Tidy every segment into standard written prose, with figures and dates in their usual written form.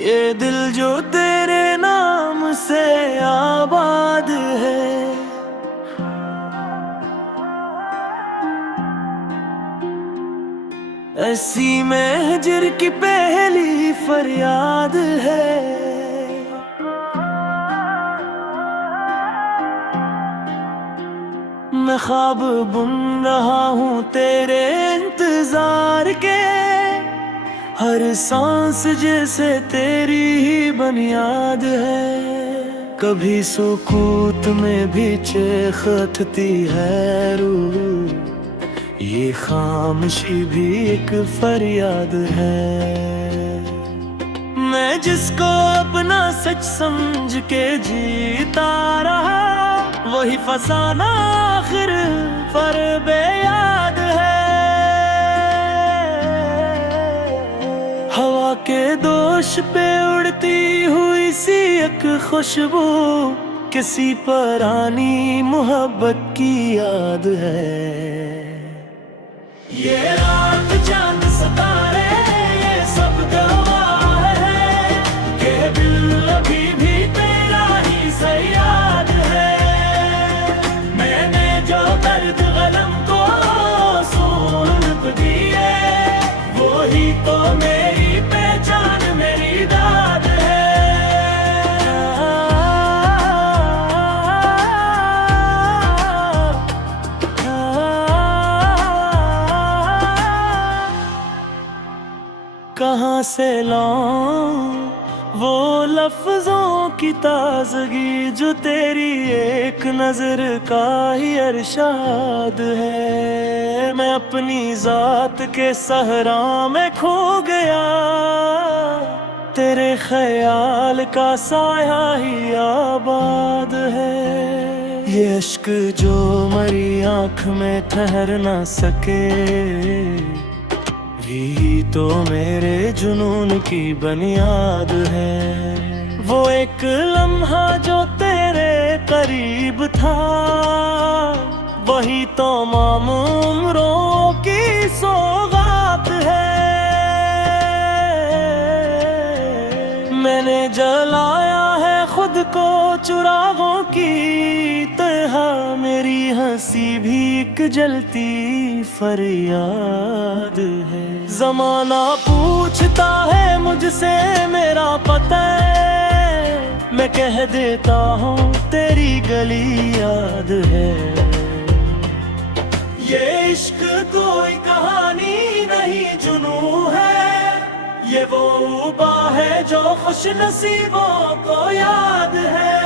ये दिल जो तेरे नाम से आबाद है, ऐसी में हिजर की पहली फरियाद है। मैं ख्वाब बुन रहा हूँ तेरे इंतजार के, हर सांस जैसे तेरी ही बुनियाद है। कभी सुकूत में भी चेखती है रूह, ये खामोशी भी एक फरियाद है। मैं जिसको अपना सच समझ के जीता रहा, वही फसाना आखिर पर बेयाद है। हवा के दोष पे उड़ती हुई सी एक खुशबू, किसी पुरानी मोहब्बत की याद है। ये रात चांद सितारे ये सब गवाह है कि दिल अभी भी तेरा ही सयाद है। मैंने जो दर्द गलम को सूंघ दिए, वो ही तो मेरी पहचान मेरी दाद है। कहाँ से लाऊं वो लफ्जों की ताजगी, जो तेरी एक नजर का ही अरशाद है। मैं अपनी जात के सहरा में खो गया, तेरे ख्याल का साया ही आबाद है। ये अश्क जो मरी आँख में ठहर ना सके, यही तो मेरे जुनून की बुनियाद है। वो एक लम्हा जो तेरे करीब था, वही तो उम्रों की सौगात है। मैंने जलाया है खुद को चुरागों की तरह, मेरी हंसी भी एक जलती फरियाद है। ज़माना पूछता है मुझसे मेरा पता है, मैं कह देता हूँ तेरी गली याद है। ये इश्क कोई कहानी नहीं जुनूं है, ये वो उबा है जो खुश नसीबों को याद है।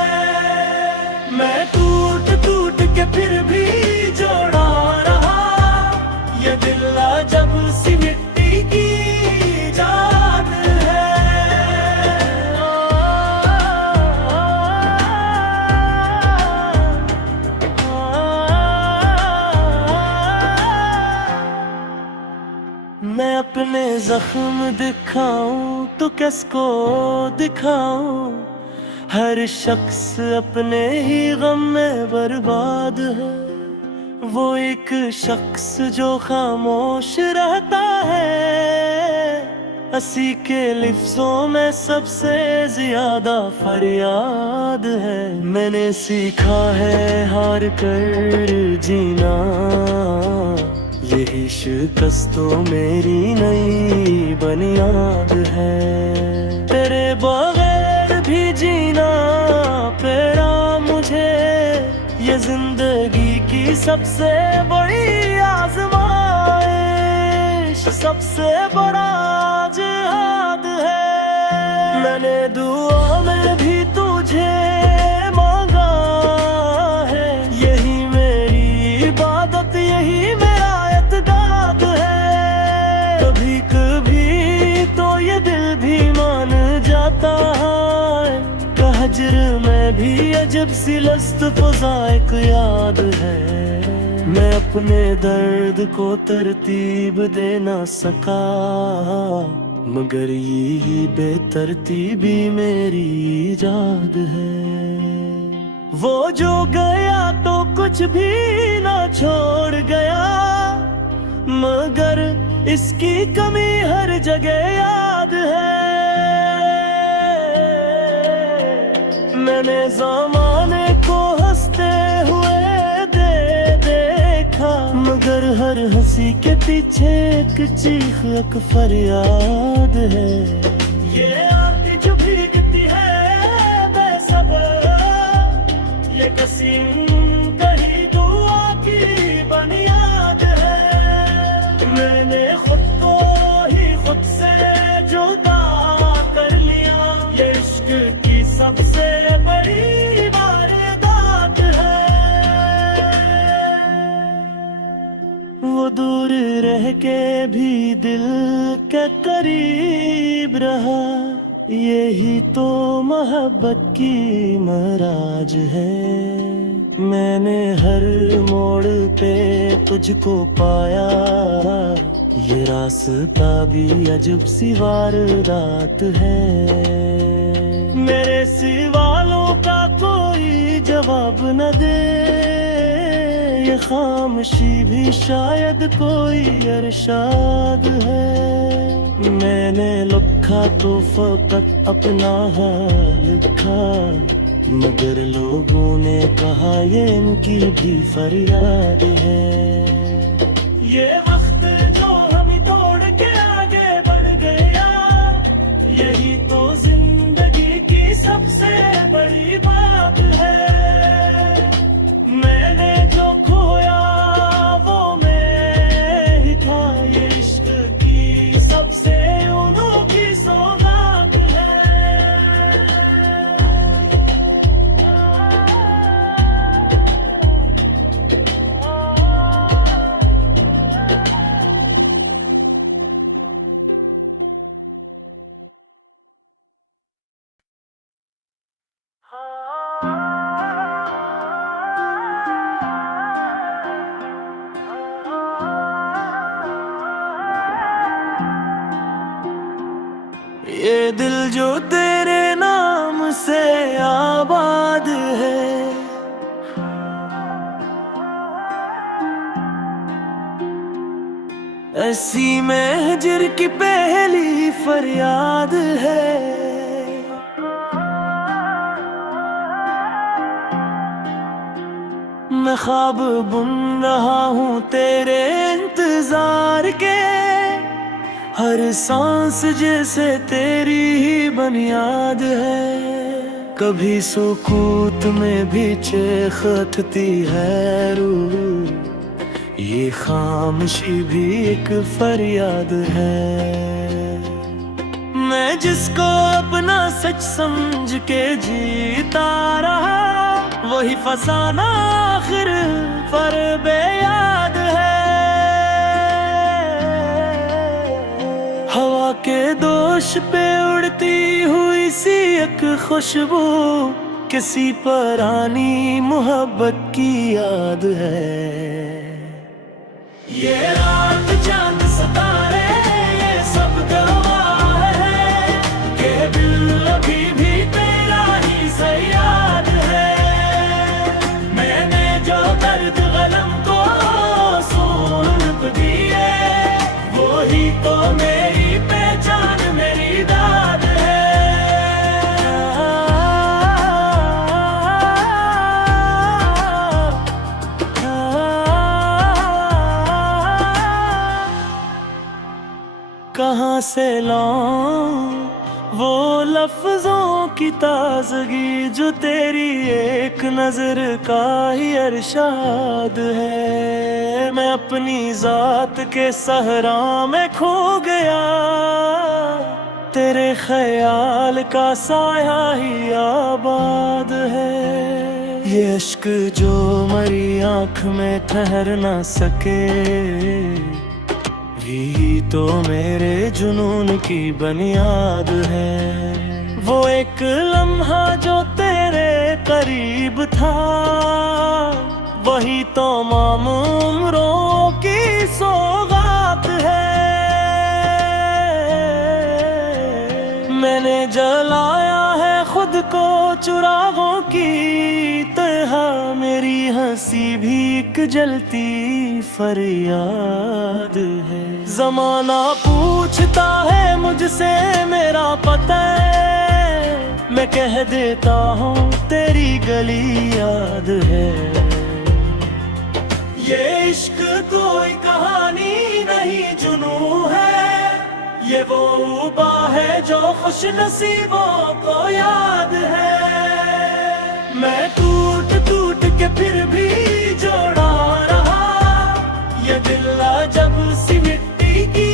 मैं टूट टूट के फिर भी जोड़ा रहा, ये दिल जब सी मिट्टी की जान है। मैं अपने जख्म दिखाऊं तो किसको दिखाऊं, हर शख्स अपने ही गम में बर्बाद है। वो एक शख्स जो खामोश रहता है, हंसी के लफ्जों में सबसे ज्यादा फरियाद है। मैंने सीखा है हार कर जीना, यही शिकस्तों मेरी नई बुनियाद है। तेरे बगैर भी जीना पेरा मुझे, ये जिंदगी की सबसे बड़ी आजमाइश, सबसे बड़ा जिहाद है। मैंने दुआ में भी तुझे मांगा है, यही मेरी इबादत यही मेरा इत्दाद है। कभी कभी तो ये दिल भी मान जाता है, हजर में भी अजब सी लस्त फज़ाइक याद है। मैं अपने दर्द को तरतीब दे ना सका, मगर यही बेतरतीबी मेरी इजाद है। वो जो गया तो कुछ भी ना छोड़ गया, मगर इसकी कमी हर जगह याद है। मैंने ज़माने को हंसते हुए देखा, मगर हर हंसी के पीछे एक चीख एक फरियाद है। ये आती जो भीगती है बेसब्र, ये कसीम कहीं दुआ की बुनियाद है। मैंने खुद को ही खुद से जुदा कर लिया, ये इश्क की सबसे बड़ी वारदात है। वो दूर रह के भी दिल के करीब रहा, यही तो मोहब्बत की मराज है। मैंने हर मोड़ पे तुझको पाया, ये रास्ता भी अजब सी वारदात है। मेरे सवालों का कोई जवाब न दे, ये खामोशी भी शायद कोई इरशाद है। मैंने लिखा तो फकत अपना हाल लिखा, मगर लोगों ने कहा ये इनकी भी फरियाद है। ये वक्त जो हमें तोड़ के आगे बढ़ गया, यही तो जिंदगी की सबसे बड़ी बात है। मैंने जो खोया वो मैं ही था, ये इश्क की सबसे अनोखी सौगात है। ये दिल जो तेरे नाम से आबाद है, ऐसी में हिजर की पहली फरियाद है। मैं ख्वाब बुन रहा हूँ तेरे इंतजार के, हर सांस जैसे तेरी ही बुनियाद है। कभी सुकूत में भी चेखती है रूह, ये खामोशी भी एक फरियाद है। मैं जिसको अपना सच समझ के जीता रहा, वही फसाना आखिर पर बेयाद है। हवा के दोष पे उड़ती हुई सी एक खुशबू, किसी पुरानी मोहब्बत की याद है। ये रात चांद सितारे ये सब गवाह है, कि दिल अभी भी तेरा ही सयाद है। मैंने जो दर्द गलम को सूंघ दिए, वो ही तो मेरी पहचान मेरी दाद है। कहाँ से लाऊं वो लफ्जों की ताजगी, जो तेरी एक नजर का ही अरशाद है। मैं अपनी जात के सहरा में खो गया, तेरे ख्याल का साया ही आबाद है। ये इश्क जो मरी आँख में ठहर ना सके, यही तो मेरे जुनून की बुनियाद है। वो एक लम्हा जो तेरे करीब था, वही तो माम उम्रों की सौगात है। मैंने जलाया है खुद को चुरागों की तरह, मेरी हंसी भी एक जलती फरियाद है। जमाना पूछता है मुझसे मेरा पता है, मैं कह देता हूँ तेरी गली याद है। ये इश्क कोई कहानी नहीं जुनून है, ये वो उबा है जो खुश नसीबों को याद है। मैं टूट टूट के फिर भी जोड़ा रहा, ये दिल जब सी मिट्टी की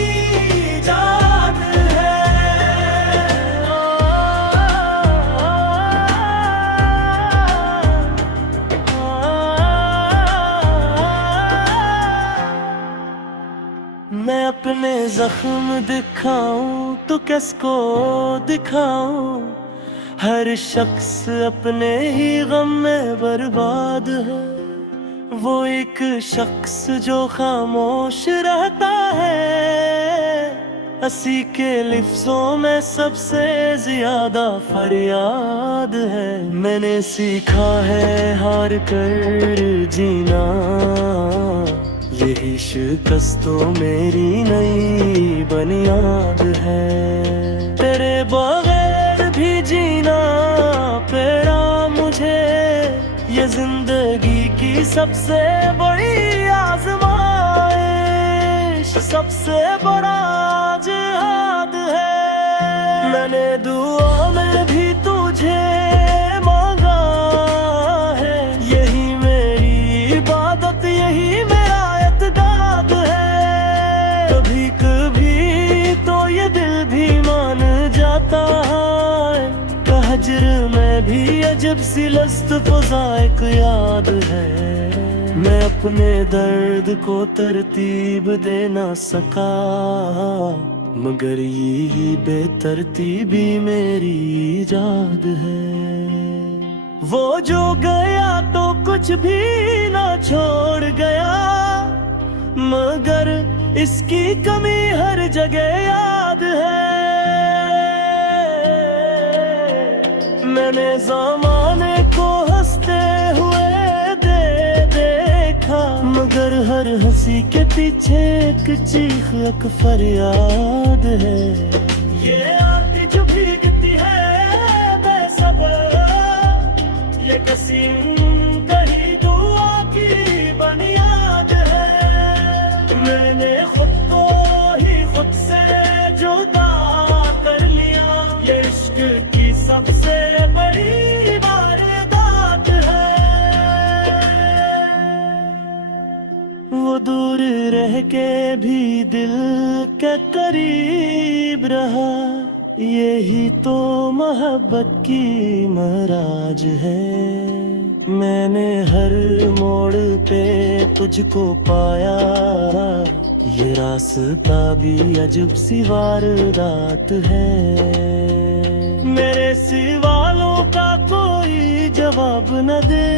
याद है। मैं अपने जख्म दिखाऊं तो किसको दिखाऊं, हर शख्स अपने ही गम में बर्बाद है। वो एक शख्स जो खामोश रहता है, हंसी के लिफ्ज़ों में सबसे ज्यादा फरियाद है। मैंने सीखा है हार कर जीना, यही शिकस्तों मेरी नई बुनियाद है। तेरे बगैर भी जीना पड़ा मुझे, ये जिंदगी की सबसे बड़ी आज़माइश, सबसे बड़ा जिहाद है। मैंने दुआ में भी तुझे मांगा है, यही मेरी इबादत, यही मेरा इत्दाद है। कभी कभी तो ये दिल भी मान जाता है, हजर में भी अजब सी लस्त फ़ज़ाइक याद है। मैं अपने दर्द को तरतीब दे ना सका, मगर यही बेतरतीबी मेरी इजाद है। वो जो गया तो कुछ भी ना छोड़ गया, मगर इसकी कमी हर जगह याद है। मैंने ज़माने को हंसते हुए देखा, मगर हर हंसी के पीछे एक चीख, एक फरियाद है। ये आती जो भीगती है बेसब्र, ये कसीम कही दुआ की बुनियाद है। मैंने खुद को ही खुद से जुदा कर लिया, ये इश्क की सबसे बड़ी वारदात है। वो दूर रह के भी दिल के करीब रहा, यही तो मोहब्बत की मराज है। मैंने हर मोड़ पे तुझको पाया, ये रास्ता भी अजब सी वारदात है। मेरे सिवालों का कोई जवाब न दे,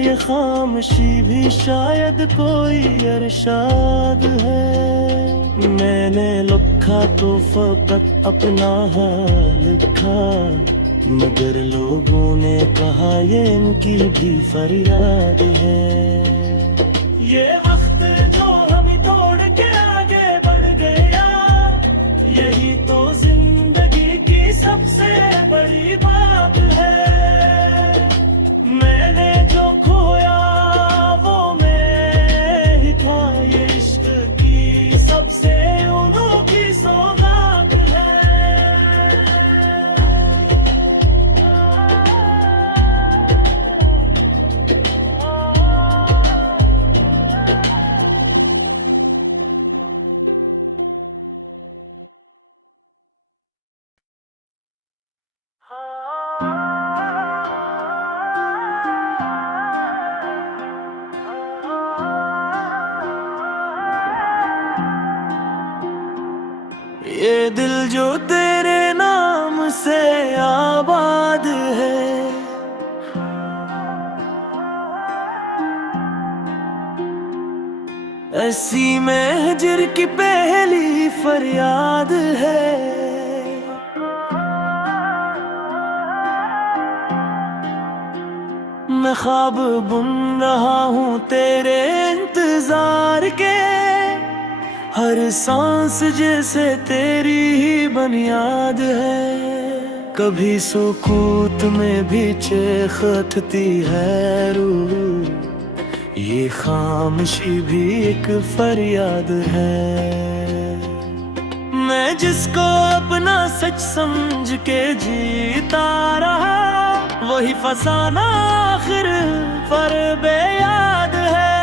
ये खामोशी भी शायद कोई अरशाद है। मैंने लिखा तो फकत अपना हाल लिखा, मगर लोगों ने कहा ये इनकी भी फरियाद है। ये वक्त जो हम तोड़ के आगे बढ़ गया, यही तो जिंदगी की सबसे बड़ी बात है। मैंने जो खोया वो मैं ही था, ये इश्क की सबसे अनोखी सौगात है। ये दिल जो तेरे नाम से आबाद है, ऐसी महजर की पहली फरियाद है। मैं ख्वाब बुन रहा हूँ तेरे इंतजार के, हर सांस जैसे तेरी ही बुनियाद है। कभी सुकूत में भी चेख उठती है रूह, ये खामोशी भी एक फरियाद है। मैं जिसको अपना सच समझ के जीता रहा, वही फसाना आखिर पर बेयाद है।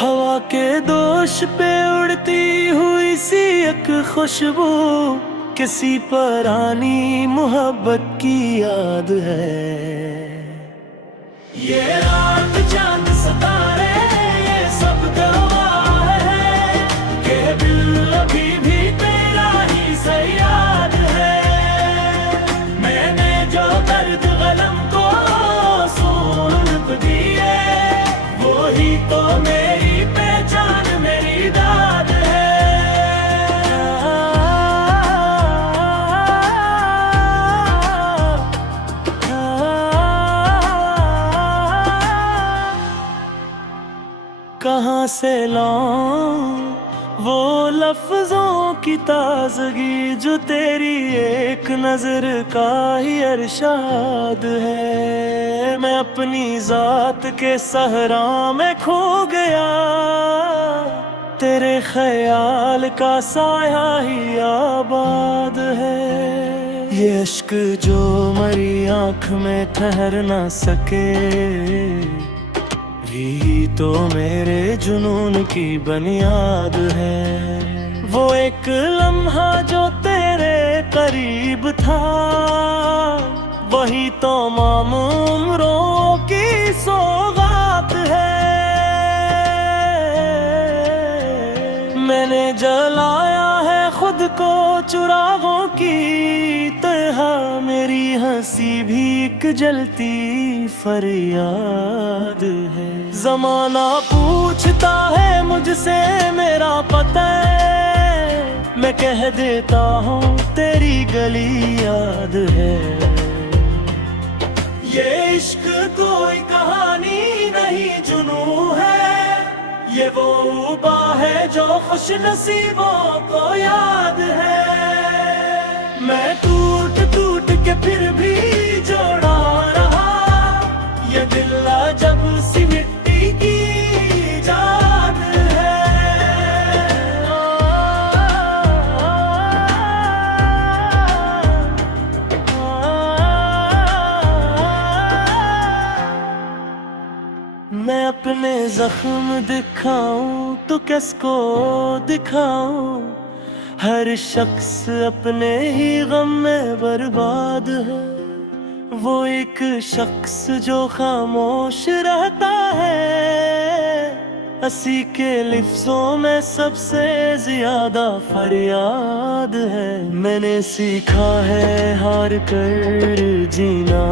हवा के दोष पे उड़ती हुई सी एक खुशबू, किसी पुरानी मोहब्बत की याद है। ये रात चांद सितारे ये सब गवाह है कि दिल अभी भी तेरा ही सयाद है। मैंने जो दर्द गलम को सूंघ दिए, वो ही तो मेरी पहचान मेरी दाद है। कहाँ से लाऊं वो लफ्जों की ताजगी, जो तेरी एक नजर का ही अरशाद है। मैं अपनी जात के सहरा में खो गया, तेरे ख्याल का साया ही आबाद है। ये अश्क जो मरी आँख में ठहर ना सके, यही तो मेरे जुनून की बुनियाद है। वो एक लम्हा जो तेरे करीब था, वही तो मामूरों की सौगात है। मैंने जलाया है खुद को चुरागों की तरह, मेरी हंसी भी एक जलती फरियाद है। ज़माना पूछता है मुझसे मेरा पता है, मैं कह देता हूँ तेरी गली याद है। ये इश्क कोई कहानी नहीं जुनून है, ये वो उबा है जो खुश नसीबों को याद है। मैं टूट टूट के फिर भी जोड़ा रहा, ये दिल जब सी मिट्टी की जान है। मैं अपने जख्म दिखाऊं तो किसको दिखाऊं, हर शख्स अपने ही गम में बर्बाद है। वो एक शख्स जो खामोश रहता है, हंसी के लिफ्ज़ों में सबसे ज्यादा फरियाद है। मैंने सीखा है हार कर जीना,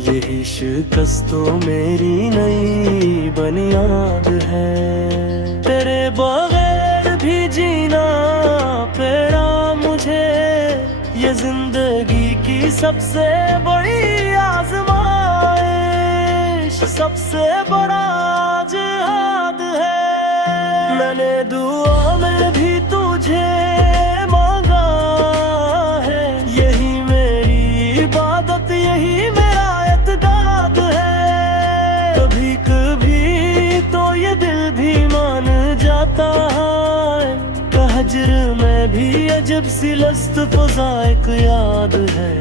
यही शिकस्तों मेरी नई बुनियाद है। तेरे बगैर भी जीना पड़ा मुझे, ये जिंदगी की सबसे बड़ी आज़माइश, सबसे बड़ा जिहाद है। मैंने दुआ में भी तुझे मांगा है, यही मेरी इबादत यही मेरा इत्क़ाद है। कभी कभी तो ये दिल भी मान जाता है, हजर में भी अजब सी लस्त फ़ज़ाइक याद है।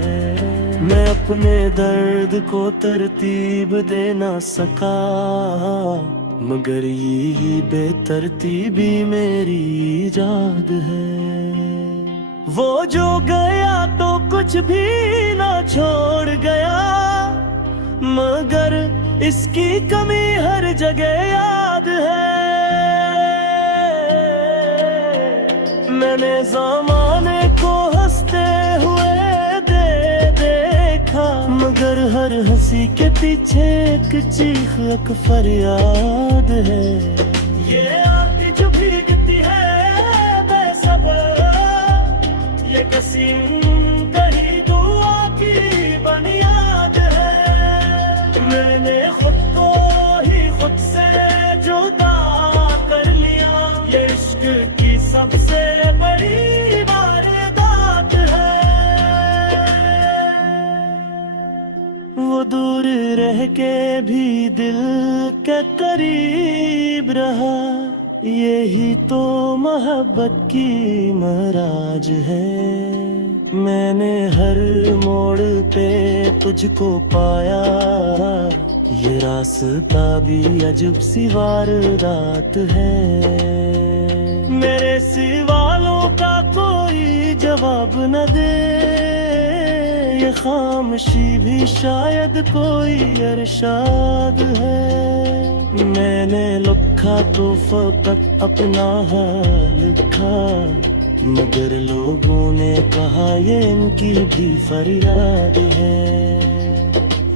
मैं अपने दर्द को तरतीब दे ना सका, मगर यही बेतरतीबी मेरी ईजाद है। वो जो गया तो कुछ भी ना छोड़ गया, मगर इसकी कमी हर जगह याद है। मैंने ज़माने को हंसते हुए देखा, मगर हर हंसी के पीछे एक चीख एक फरियाद है। ये आती जो भीगती है बेसब्र, ये कसीम कहीं दुआ की बुनियाद है। मैंने खुद को ही खुद से जुदा कर लिया, ये इश्क की सबसे बड़ी करीब रहा, यही तो मोहब्बत की मराज है। मैंने हर मोड़ पे तुझको पाया, ये रास्ता भी अजब सी वारदात है। मेरे सवालों का कोई जवाब न दे, ये खामोशी भी शायद कोई इरशाद है। मैंने लिखा तो फकत अपना हाल लिखा, मगर लोगों ने कहा ये इनकी भी फरियाद है।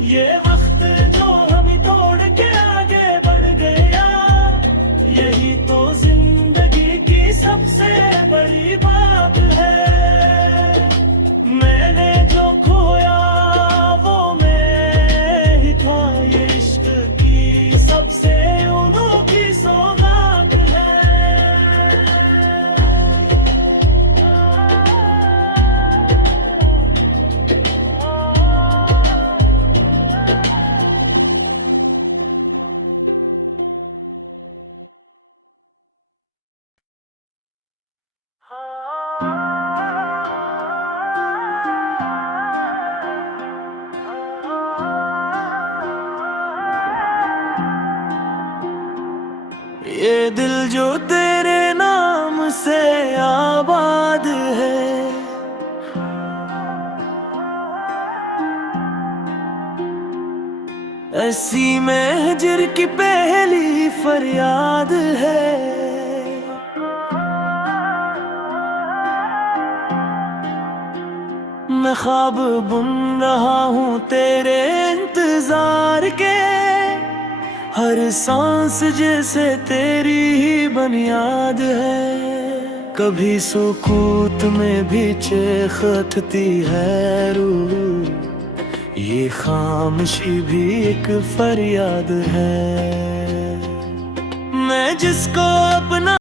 ये वक्त जो हम तोड़ के आगे बढ़ गया, यही तो जिंदगी की सबसे बड़ी बात है। मैंने जो खोया वो मैं ही था, ये इश्क की सबसे अनोखी सौगात है। ये दिल जो तेरे नाम से आबाद है, ऐसी में हिजर की पहली फरियाद है। मैं ख्वाब बुन रहा हूँ तेरे इंतजार के, हर सांस जैसे तेरी ही बुनियाद है। कभी सुकूत में भी चेखती है रूह, ये खामोशी भी एक फरियाद है। मैं जिसको